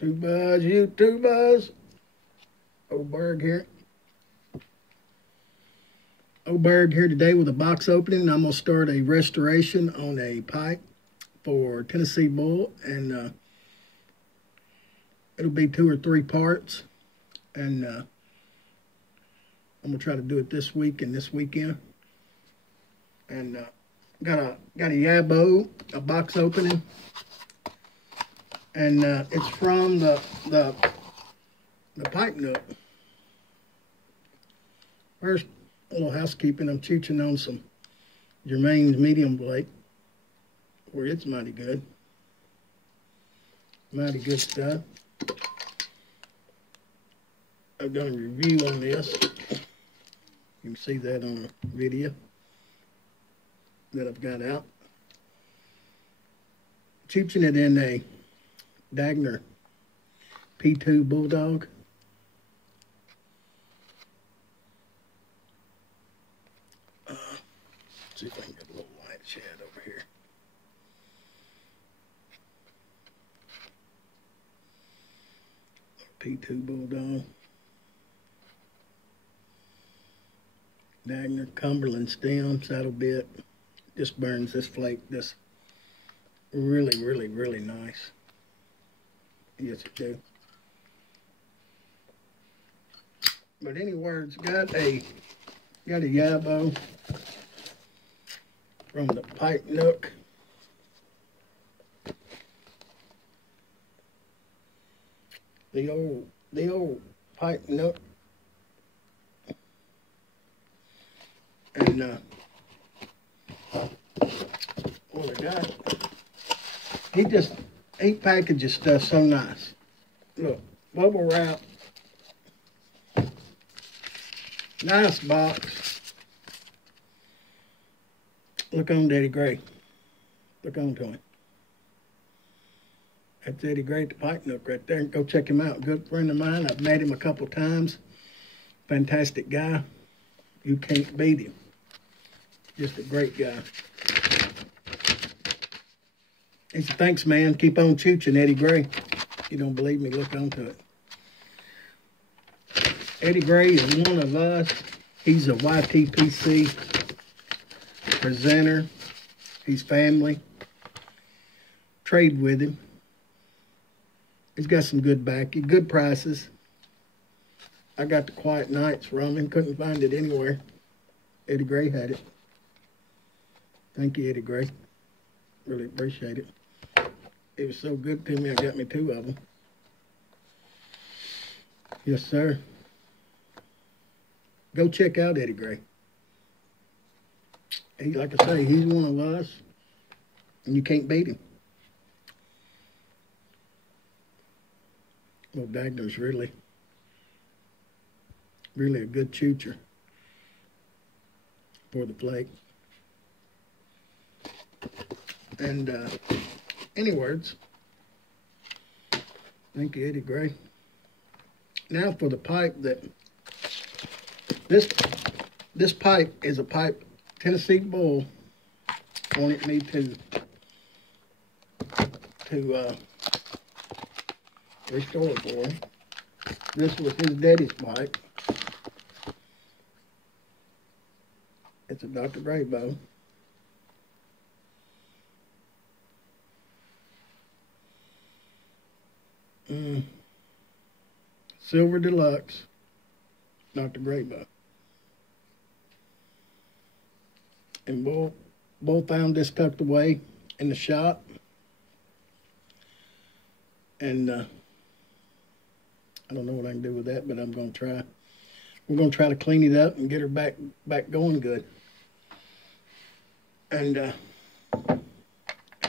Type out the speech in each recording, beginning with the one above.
YouTubers. Oberg here. Oberg here today with a box opening. I'm going to start a restoration on a pipe for Tennessee Bull, and it'll be 2 or 3 parts, and I'm going to try to do it this week and this weekend. And got a Grawbo, a box opening, and it's from the pipe nook. First, a little housekeeping. I'm teaching on some Germain's medium blade, where it's mighty good stuff. I've done a review on this. You can see that on a video that I've got out. Teaching it in a Dagner P2 Bulldog. See if I can get a little light shed over here. P2 Bulldog. Dagner Cumberland stem, saddle bit. Just burns this flake just really nice. Yes, it do. But anyway, it's got a Grawbo from the pipe nook. The old pipe nook. And what I got, he packages stuff so nice. Look, bubble wrap, nice box. Look on Eddie Gray. Look on to him. That's Eddie Gray at the pipe nook right there. Go check him out. Good friend of mine. I've met him a couple times. Fantastic guy. You can't beat him. Just a great guy. He said, thanks, man. Keep on chooching, Eddie Gray. If you don't believe me, look onto it. Eddie Gray is one of us. He's a YTPC presenter. He's family. Trade with him. He's got some good backing, good prices. I got the Quiet Nights from him. Couldn't find it anywhere. Eddie Gray had it. Thank you, Eddie Gray. Really appreciate it. It was so good to me, I got me 2 of them. Yes, sir. Go check out Eddie Gray. He, like I say, he's one of us, and you can't beat him. Well, Dagner's really a good choocher for the flake. And any words? Thank you, Eddie Gray. Now for the pipe that this pipe is a pipe Tennessee Bull wanted me to restore for him. This was his daddy's pipe. It's a Dr. Grawbo. Silver Deluxe, Dr. Grawbo. And Bull found this tucked away in the shop. And I don't know what I can do with that, but I'm going to try. We're going to try to clean it up and get her back going good. And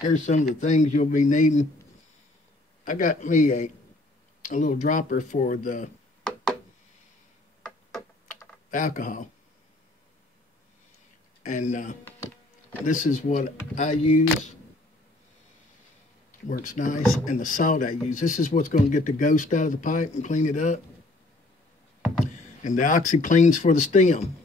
here's some of the things you'll be needing. I got me a little dropper for the alcohol. And this is what I use. Works nice. And the salt I use. This is what's going to get the ghost out of the pipe and clean it up. And the OxyCleans for the stem.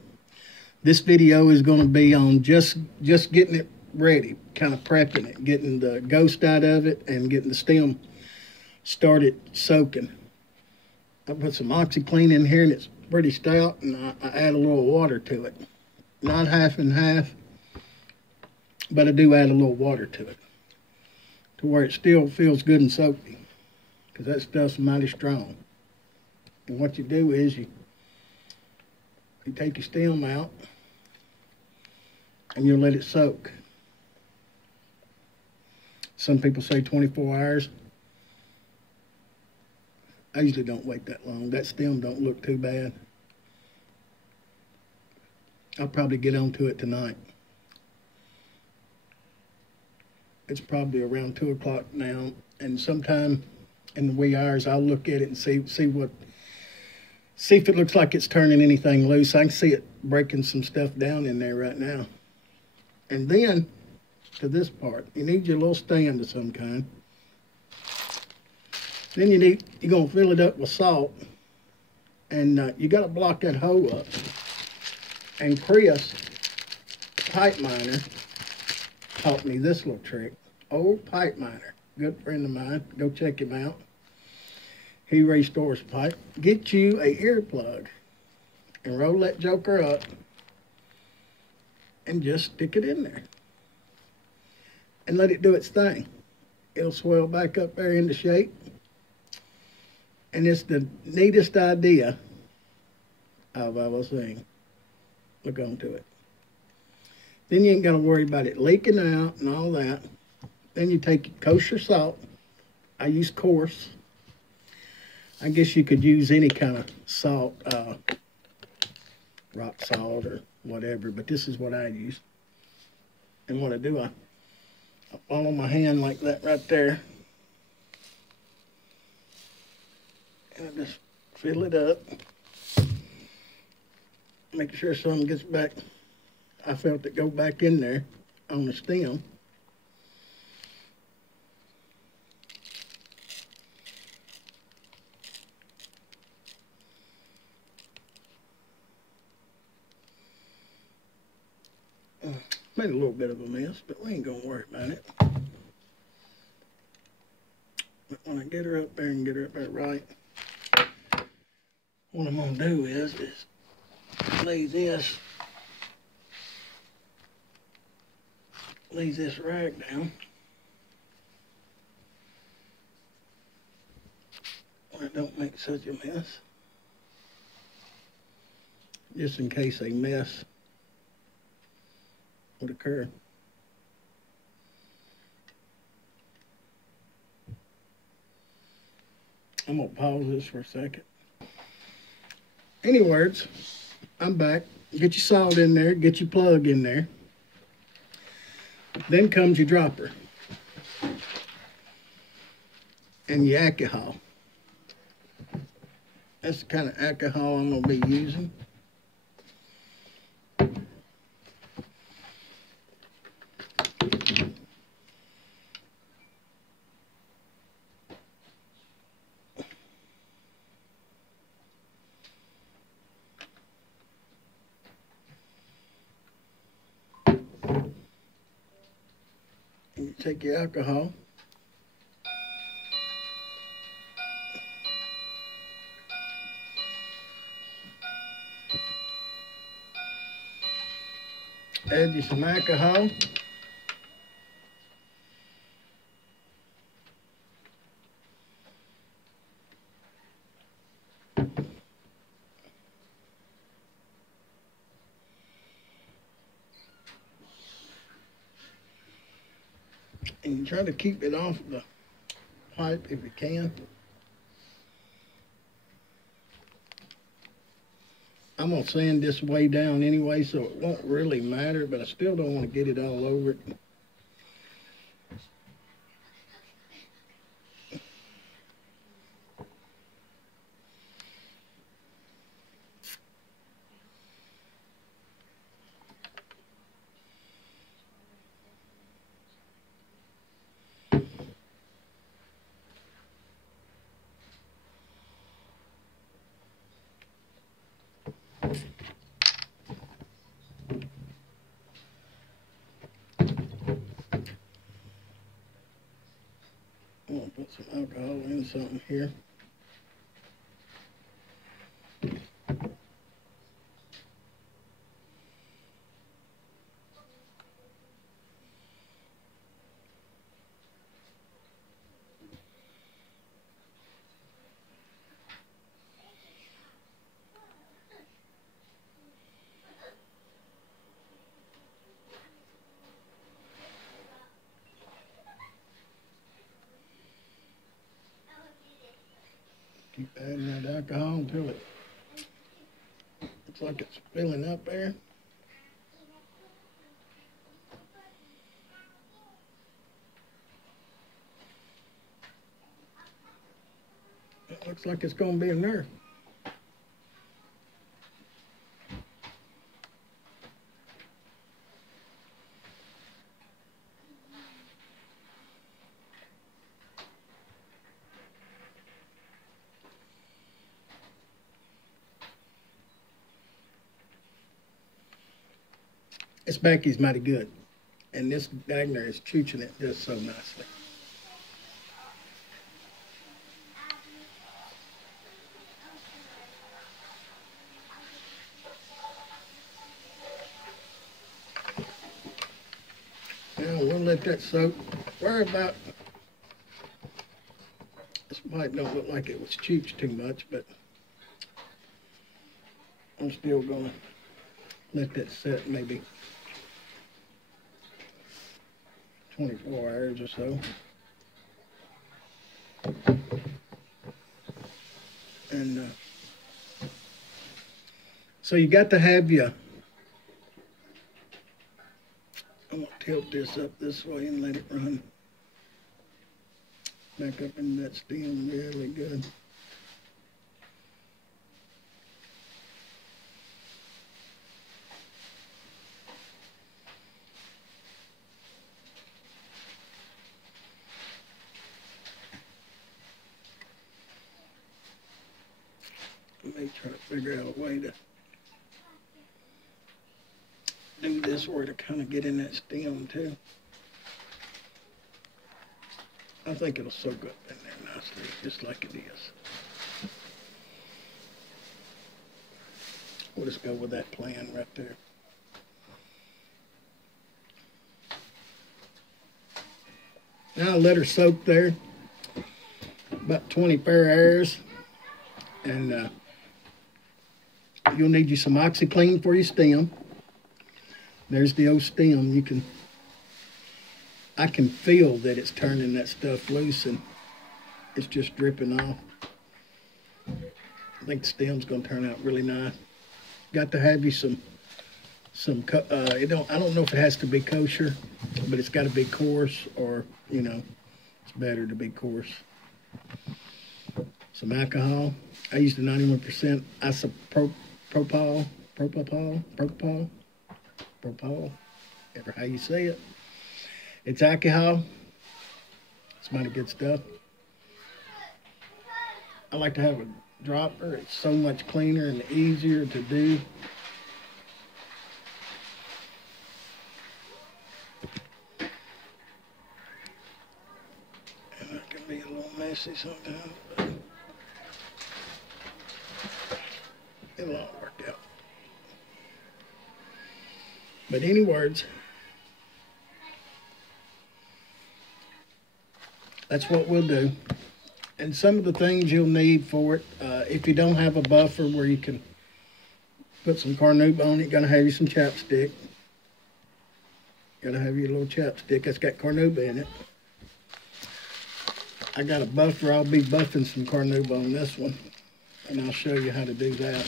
This video is going to be on just getting it ready, kind of prepping it, getting the ghost out of it and getting the stem started soaking. I put some OxyClean in here, and it's pretty stout, and I add a little water to it. Not half and half, but I do add a little water to it to where it still feels good and soapy, because that stuff's mighty strong. And what you do is you take your stem out and you let it soak. Some people say 24 hours. I usually don't wait that long. That stem don't look too bad. I'll probably get onto it tonight. It's probably around 2 o'clock now, and sometime in the wee hours I'll look at it and see if it looks like it's turning anything loose. I can see it breaking some stuff down in there right now. And then to this part, you need your little stand of some kind. Then you're gonna fill it up with salt, and you gotta block that hole up. And Chris, pipe miner, taught me this little trick. Old pipe miner, good friend of mine. Go check him out. He restores pipe. Get you a earplug and roll that joker up and just stick it in there and let it do its thing. It'll swell back up there into shape. And it's the neatest idea I've ever seen. Look onto it. Then you ain't got to worry about it leaking out and all that. Then you take your kosher salt. I use coarse. I guess you could use any kind of salt, rock salt or whatever, but this is what I use. And what I do, I follow my hand like that right there. And I just fill it up. Make sure something gets back. I felt it go back in there on the stem. Made a little bit of a mess, but we ain't gonna worry about it. But when I get her up there and get her up there right, what I'm gonna do is lay this rag down where it don't make such a mess, just in case a mess would occur. I'm gonna pause this for a second. Any words, I'm back. Get your salt in there, get your plug in there. Then comes your dropper and your alcohol. That's the kind of alcohol I'm gonna be using. And you take your alcohol. Add you some alcohol. And you try to keep it off the pipe if you can. I'm gonna sand this way down anyway, so it won't really matter, but I still don't want to get it all over it. gonna put some alcohol in something here. Keep adding that alcohol until it looks like it's filling up there. It looks like it's going to be in there. This Becky's mighty good, and this Dagner is chooching it just so nicely. Now we'll let that soak. Worry about, this might don't look like it was chooched too much, but I'm still gonna let that set maybe 24 hours or so. And so you got to have your, I'm gonna tilt this up this way and let it run back up into that stem really good. I may try to figure out a way to do this where to kind of get in that stem too. I think it'll soak up in there nicely, just like it is. We'll just go with that plan right there. Now I'll let her soak there about 24 hours, and you'll need you some OxyClean for your stem. There's the old stem. I can feel that it's turning that stuff loose and it's just dripping off. I think the stem's gonna turn out really nice. Got to have you I don't know if it has to be kosher, but it's got to be coarse, or it's better to be coarse. Some alcohol. I used a 91% isopropyl, ever how you say it. It's alcohol. It's mighty good stuff. I like to have a dropper. It's so much cleaner and easier to do. And it can be a little messy sometimes, but it'll all work out. But any words, that's what we'll do. And some of the things you'll need for it, if you don't have a buffer where you can put some carnauba on it, you're gonna have you some chapstick. Gotta have your little chapstick that's got carnauba in it. I got a buffer. I'll be buffing some carnauba on this one, and I'll show you how to do that.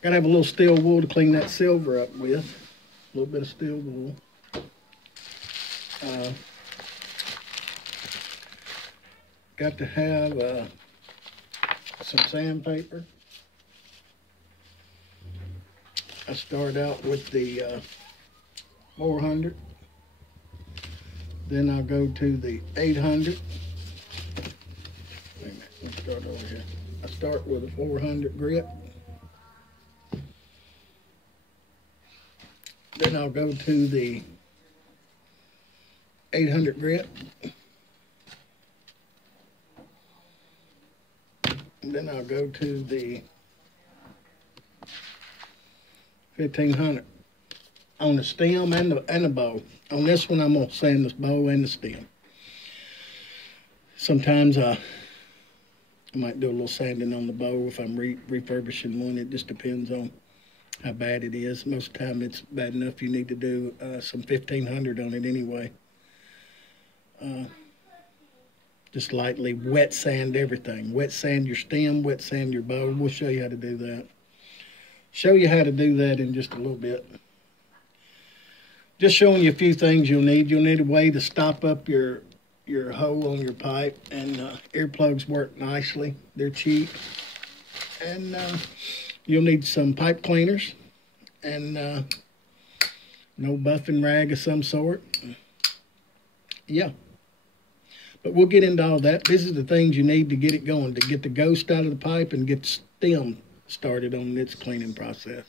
Gotta have a little steel wool to clean that silver up with. A little bit of steel wool. Got to have some sandpaper. I start out with the 400. Then I'll go to the 800. Wait a minute, let's start over here. I start with a 400 grit. Then I'll go to the 800 grit. then I'll go to the 1500 on the stem and the bow. On this one, I'm gonna sand the bow and the stem. Sometimes I might do a little sanding on the bow if I'm refurbishing one. It just depends on how bad it is. Most of the time, it's bad enough you need to do some 1500 on it anyway. Just lightly wet sand everything. Wet sand your stem, wet sand your bow. We'll show you how to do that. Show you how to do that in just a little bit. Just showing you a few things you'll need. You'll need a way to stop up your hole on your pipe, and earplugs work nicely. They're cheap. And you'll need some pipe cleaners and no buffing rag of some sort. Yeah. But we'll get into all that. This is the things you need to get it going, to get the ghost out of the pipe and get the stem started on its cleaning process.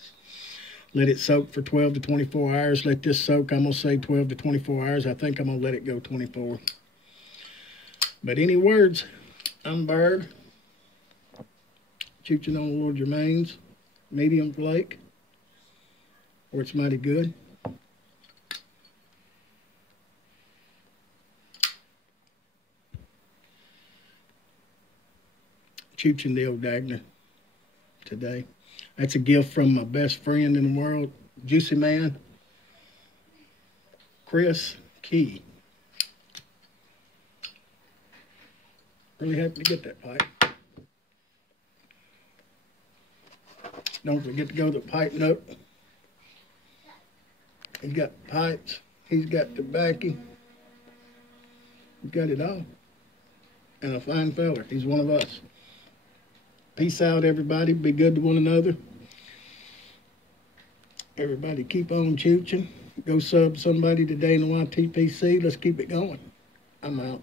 Let it soak for 12 to 24 hours. Let this soak, I'm going to say 12 to 24 hours. I think I'm going to let it go 24. But any words? I'm Bird. Chooching on Lord Germain's medium flake, or it's mighty good. Chooching the old Dagner today. That's a gift from my best friend in the world, Juicy Man, Chris Key. Really happy to get that pipe. Don't forget to go to the pipe note. He's got pipes. He's got tobacco. He's got it all. And a fine fella. He's one of us. Peace out, everybody. Be good to one another. Everybody keep on chooching. Go sub somebody today in the YTPC. Let's keep it going. I'm out.